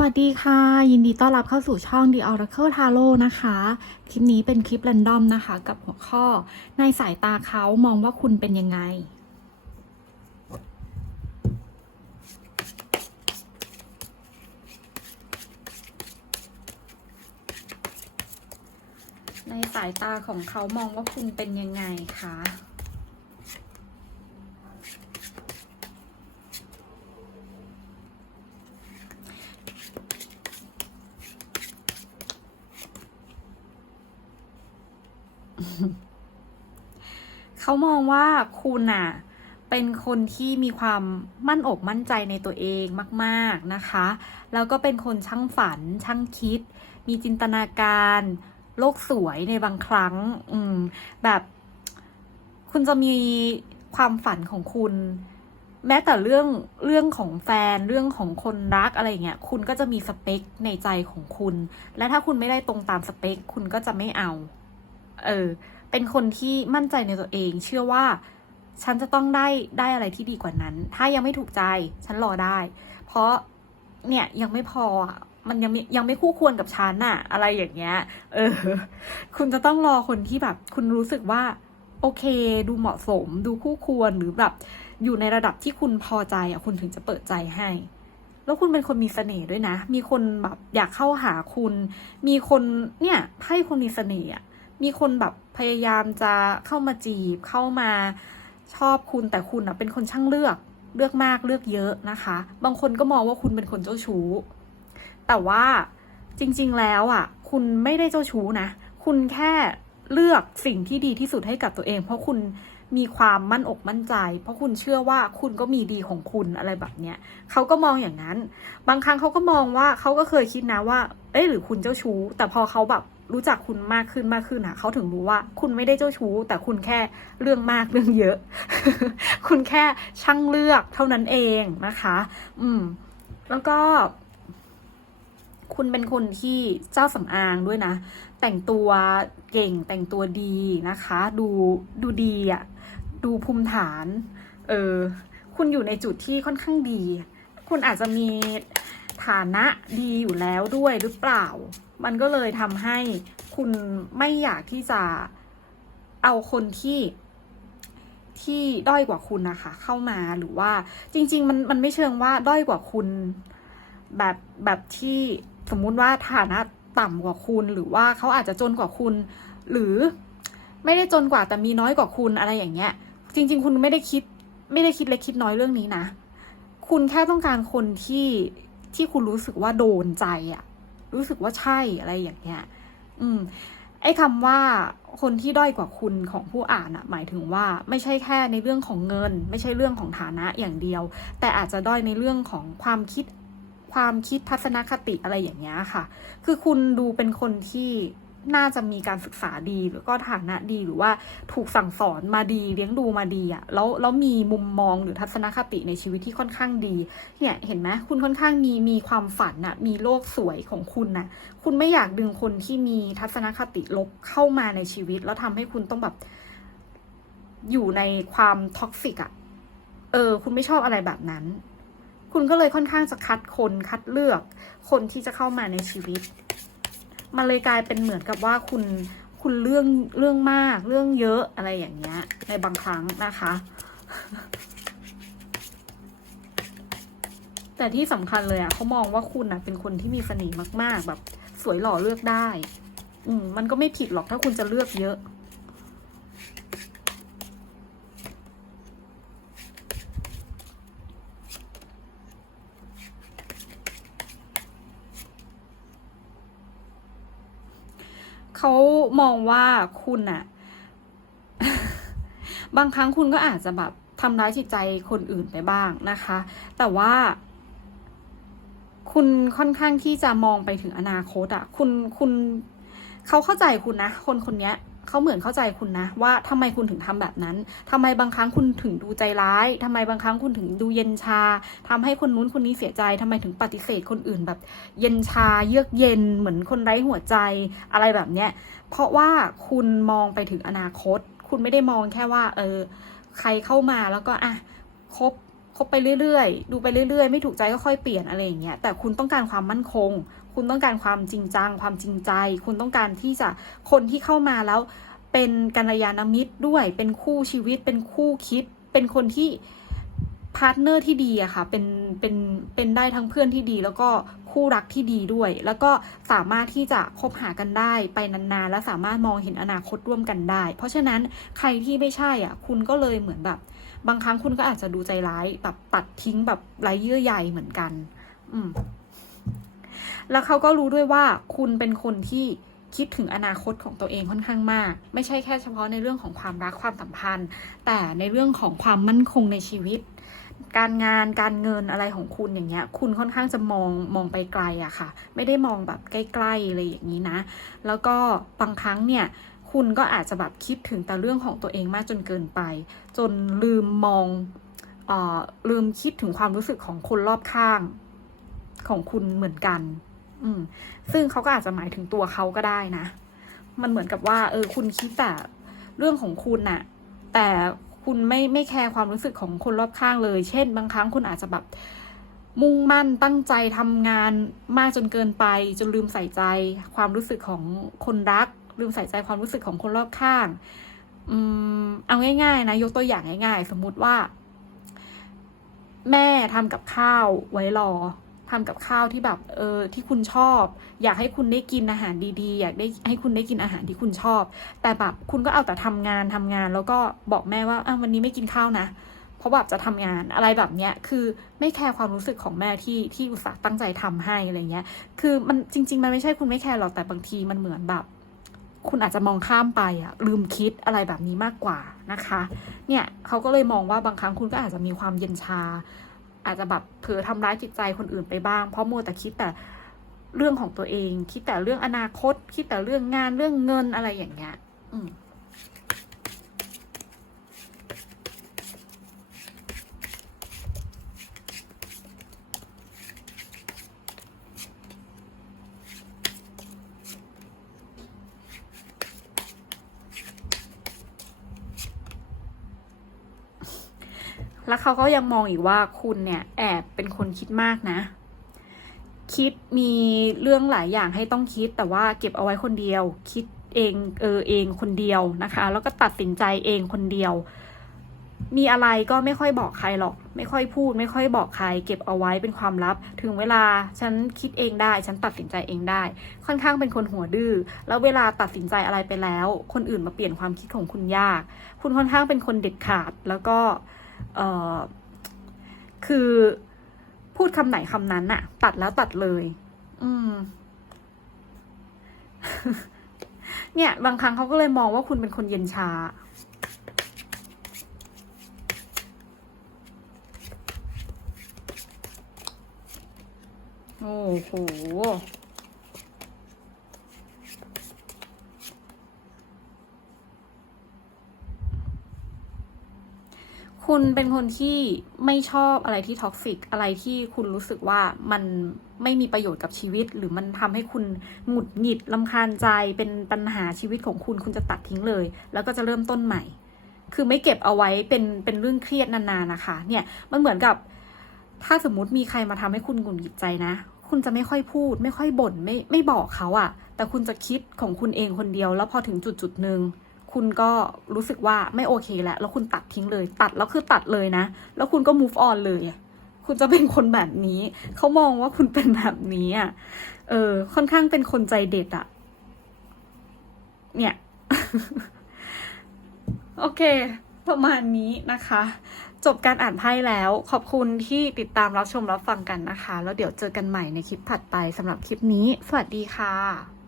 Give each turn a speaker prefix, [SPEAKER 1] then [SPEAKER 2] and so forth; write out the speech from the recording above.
[SPEAKER 1] วัสดีค่ะ ยินดีต้อนรับเข้าสู่ช่อง The Oracle Tarot นะคะ คลิปนี้เป็นคลิป r รนดอมนะคะ กับหัวข้อ ในสายตาเขามองว่าคุณเป็นยังไง ในสายตาของเขามองว่าคุณเป็นยังไงคะ เขามองว่าคุณน่ะเป็นคนที่มีความมั่นอกมั่นใจในตัวเองมาก ๆนะคะ แล้วก็เป็นคนช่างฝัน ช่างคิด มีจินตนาการ โลกสวยในบางครั้ง อืม แบบคุณจะมีความฝันของคุณ แม้แต่เรื่องเรื่องของแฟนเรื่องของคนรักอะไรเงี้ยคุณก็จะมีสเปคในใจของคุณ และถ้าคุณไม่ได้ตรงตามสเปค คุณก็จะไม่เอา เออ เป็นคนที่มั่นใจในตัวเอง เชื่อว่าฉันจะต้องได้ได้อะไรที่ดีกว่านั้น ถ้ายังไม่ถูกใจฉันรอได้ เพราะเนี่ยยังไม่พอมันยังไม่ยังไม่คู่ควรกับฉันน่ะ อะไรอย่างเงี้ย เออ คุณจะต้องรอคนที่แบบ คุณรู้สึกว่า โอเค ดูเหมาะสม ดูคู่ควรหรือแบบอยู่ในระดับที่คุณพอใจอะคุณถึงจะเปิดใจให้ แล้วคุณเป็นคนมีเสน่ห์ด้วยนะ มีคนแบบอยากเข้าหาคุณ มีคนเนี่ยให้คนมีเสน่ห์อะ มีคนแบบพยายามจะเข้ามาจีบเข้ามาชอบคุณแต่คุณอะเป็นคนช่างเลือกเลือกมากเลือกเยอะนะคะ บางคนก็มองว่าคุณเป็นคนเจ้าชู้ แต่ว่าจริง ๆ แล้วอะ คุณไม่ได้เจ้าชู้นะ คุณแค่เลือกสิ่งที่ดีที่สุดให้กับตัวเอง เพราะคุณ มีความมั่นอกมั่นใจ เพราะคุณเชื่อว่าคุณก็มีดีของคุณอะไรแบบเนี้ยเขาก็มองอย่างนั้น บางครั้งเขาก็มองว่าเขาก็เคยคิดนะว่า เอ้ยหรือคุณเจ้าชู้ แต่พอเขาแบบรู้จักคุณมากขึ้นมากขึ้นอะเขาถึงรู้ว่าคุณไม่ได้เจ้าชู้ แต่คุณแค่เรื่องมากเรื่องเยอะ คุณแค่ช่างเลือกเท่านั้นเองนะคะ อืม แล้วก็ คุณเป็นคนที่เจ้าสำอางด้วยนะ แต่งตัวเก่งแต่งตัวดีนะคะ ดูดูดีอะ่ะ ดูภูมิฐาน เออ คุณอยู่ในจุดที่ค่อนข้างดี คุณอาจจะมีฐานะดีอยู่แล้วด้วยหรือเปล่า มันก็เลยทำให้คุณไม่อยากที่จะเอาคนที่ที่ด้อยกว่าคุณนะคะ เข้ามาหรือว่าจริง ๆ มันมันไม่เชิงว่าด้อยกว่าคุณ แบบแบบที่สมมุติว่าฐานะต่ำกว่าคุณ หรือว่าเขาอาจจะจนกว่าคุณ หรือไม่ได้จนกว่าแต่มีน้อยกว่าคุณอะไรอย่างเงี้ย จริง ๆ คุณไม่ได้คิด ไม่ได้คิดเล็กคิดน้อยเรื่องนี้นะ คุณแค่ต้องการคนที่ที่คุณรู้สึกว่าโดนใจอะรู้สึกว่าใช่อะไรอย่างเงี้ย อืม ไอ้คำว่าคนที่ด้อยกว่าคุณของผู้อ่านอะหมายถึงว่าไม่ใช่แค่ในเรื่องของเงิน ไม่ใช่เรื่องของฐานะอย่างเดียว แต่อาจจะด้อยในเรื่องของความคิดความคิดทัศนคติอะไรอย่างเงี้ยค่ะ คือคุณดูเป็นคนที่ น่าจะมีการศึกษาดีหรือก็ฐานะดีหรือว่าถูกสั่งสอนมาดีเลี้ยงดูมาดีอะแล้วแล้วมีมุมมองหรือทัศนคติในชีวิตที่ค่อนข้างดี เนี่ยเห็นไหมคุณค่อนข้างมีมีความฝันอะมีโลกสวยของคุณนะคุณไม่อยากดึงคนที่มีทัศนคติลบเข้ามาในชีวิต แล้วทำให้คุณต้องแบบ อยู่ในความท็อกซิกอะเออ คุณไม่ชอบอะไรแบบนั้น คุณก็เลยค่อนข้างจะคัดคนคัดเลือก คนที่จะเข้ามาในชีวิต มันเลยกลายเป็นเหมือนกับว่าคุณคุณเรื่องเรื่องมากเรื่องเยอะอะไรอย่างเงี้ย ในบางครั้งนะคะ แต่ที่สำคัญเลยอะเขามองว่าคุณอะเป็นคนที่มีเสน่ห์มาก ๆ แบบ สวยหล่อเลือกได้ อืมมันก็ไม่ผิดหรอกถ้าคุณจะเลือกเยอะ เขามองว่าคุณอะบางครั้งคุณก็อาจจะแบบทำร้ายจิตใจคนอื่นไปบ้างนะคะ แต่ว่าคุณค่อนข้างที่จะมองไปถึงอนาคตอะคุณคุณเขาเข้าใจคุณนะ คนคนเนี้ย เขาเหมือนเข้าใจคุณนะ ว่าทำไมคุณถึงทำแบบนั้นทำไมบางครั้งคุณถึงดูใจร้ายทำไมบางครั้งคุณถึงดูเย็นชาทำให้คนนู้นคนนี้เสียใจทำไมถึงปฏิเสธคนอื่นแบบ เย็นชาเยือกเย็นเหมือนคนไร้หัวใจอะไรแบบเนี้ยเพราะว่าคุณมองไปถึงอนาคต คุณไม่ได้มองแค่ว่า เออ ใครเข้ามาแล้วก็อะคบคบไปเรื่อยๆ ดูไปเรื่อยๆ ไม่ถูกใจก็ค่อยเปลี่ยนอะไรอย่างเงี้ย แต่คุณต้องการความมั่นคง คุณต้องการความจริงจัง ความจริงใจ คุณต้องการที่จะคนที่เข้ามาแล้ว เป็นกัลยาณมิตรด้วย เป็นคู่ชีวิต เป็นคู่คิด เป็นคนที่พาร์ทเนอร์ที่ดีอะค่ะ เป็น เป็น เป็นได้ทั้งเพื่อนที่ดี แล้วก็คู่รักที่ดีด้วย แล้วก็สามารถที่จะคบหากันได้ไปนานๆ และสามารถมองเห็นอนาคตร่วมกันได้ เพราะฉะนั้นใครที่ไม่ใช่อะ คุณก็เลยเหมือนแบบ บางครั้งคุณก็อาจจะดูใจร้ายแบบตัดทิ้งแบบไร้เยื่อใยเหมือนกัน อืม แล้วเขาก็รู้ด้วยว่าคุณเป็นคนที่คิดถึงอนาคตของตัวเองค่อนข้างมาก ไม่ใช่แค่เฉพาะในเรื่องของความรักความสัมพันธ์ แต่ในเรื่องของความมั่นคงในชีวิต การงานการเงินอะไรของคุณอย่างเงี้ย คุณค่อนข้างจะมองมองไปไกลอะค่ะ ไม่ได้มองแบบใกล้ๆอะไรอย่างนี้นะ แล้วก็บางครั้งเนี่ยคุณก็อาจจะแบบคิดถึงแต่เรื่องของตัวเองมากจนเกินไป จนลืมมองเอ่อลืมคิดถึงความรู้สึกของคนรอบข้างของคุณเหมือนกัน อืม ซึ่งเขาก็อาจจะหมายถึงตัวเขาก็ได้นะ มันเหมือนกับว่า เออ คุณคิดแต่เรื่องของคุณน่ะ แต่คุณไม่ไม่แคร์ความรู้สึกของคนรอบข้างเลย เช่น บางครั้งคุณอาจจะแบบมุ่งมั่นตั้งใจทำงานมากจนเกินไป จนลืมใส่ใจ ความรู้สึกของคนรัก ลืมใส่ใจความรู้สึกของคนรอบข้าง อืม เอาง่ายๆนะ ยกตัวอย่างง่าย ๆ สมมุติว่า แม่ทำกับข้าวไว้รอ ทำกับข้าวที่แบบเออที่คุณชอบ อยากให้คุณได้กินอาหารดีๆ อยากได้ให้คุณได้กินอาหารที่คุณชอบ แต่แบบคุณก็เอาแต่ทำงานทำงาน แล้วก็บอกแม่ว่าอะวันนี้ไม่กินข้าวนะเพราะแบบจะทำงานอะไรแบบเนี้ยคือไม่แคร์ความรู้สึกของแม่ที่ที่อุตส่าห์ตั้งใจทำให้อะไรเงี้ย คือมันจริง ๆ มันไม่ใช่คุณไม่แคร์หรอกแต่บางทีมันเหมือนแบบคุณอาจจะมองข้ามไปอะลืมคิดอะไรแบบนี้มากกว่านะคะ เนี่ยเขาก็เลยมองว่าบางครั้งคุณก็อาจจะมีความเย็นชา อาจจะแบบเผลอทำร้ายจิตใจคนอื่นไปบ้าง เพราะมัวแต่คิดแต่เรื่องของตัวเอง คิดแต่เรื่องอนาคต คิดแต่เรื่องงานเรื่องเงินอะไรอย่างเงี้ย อืม แล้วเขาก็ยังมองอีกว่าคุณเนี่ยแอบเป็นคนคิดมากนะ คิดมีเรื่องหลายอย่างให้ต้องคิด แต่ว่าเก็บเอาไว้คนเดียว คิดเองเออเองคนเดียวนะคะ แล้วก็ตัดสินใจเองคนเดียว มีอะไรก็ไม่ค่อยบอกใครหรอก ไม่ค่อยพูด ไม่ค่อยบอกใคร เก็บเอาไว้เป็นความลับ ถึงเวลาฉันคิดเองได้ ฉันตัดสินใจเองได้ ค่อนข้างเป็นคนหัวดื้อ แล้วเวลาตัดสินใจอะไรไปแล้ว คนอื่นมาเปลี่ยนความคิดของคุณยาก คุณค่อนข้างเป็นคนเด็ดขาด แล้วก็เออคือพูดคำไหนคำนั้นอะตัดแล้วตัดเลย อืม เนี่ย บางครั้งเขาก็เลยมองว่าคุณเป็นคนเย็นชาโอ้โห คุณเป็นคนที่ไม่ชอบอะไรที่ท็อกซิกอะไรที่คุณรู้สึกว่ามันไม่มีประโยชน์กับชีวิต หรือมันทำให้คุณหงุดหงิดลำคาญใจเป็นปัญหาชีวิตของคุณคุณจะตัดทิ้งเลย แล้วก็จะเริ่มต้นใหม่ คือไม่เก็บเอาไว้เป็นเป็นเรื่องเครียดนานๆนะคะ เนี่ยมันเหมือนกับ ถ้าสมมติมีใครมาทำให้คุณหงุดหงิดใจนะ คุณจะไม่ค่อยพูด ไม่ค่อยบ่นไม่ไม่บอกเขาอะแต่คุณจะคิดของคุณเองคนเดียว แล้วพอถึงจุดจุดหนึ่ง คุณก็รู้สึกว่าไม่โอเคแล้วแล้วคุณตัดทิ้งเลย ตัดแล้วคือตัดเลยนะ แล้วคุณก็ move on เลย คุณจะเป็นคนแบบนี้ เขามองว่าคุณเป็นแบบนี้อะเออ ค่อนข้างเป็นคนใจเด็ดอะเนี่ย โอเค ประมาณนี้นะคะ จบการอ่านไพ่แล้ว ขอบคุณที่ติดตามรับชมรับฟังกันนะคะ แล้วเดี๋ยวเจอกันใหม่ในคลิปถัดไปสำหรับคลิปนี้ สวัสดีค่ะ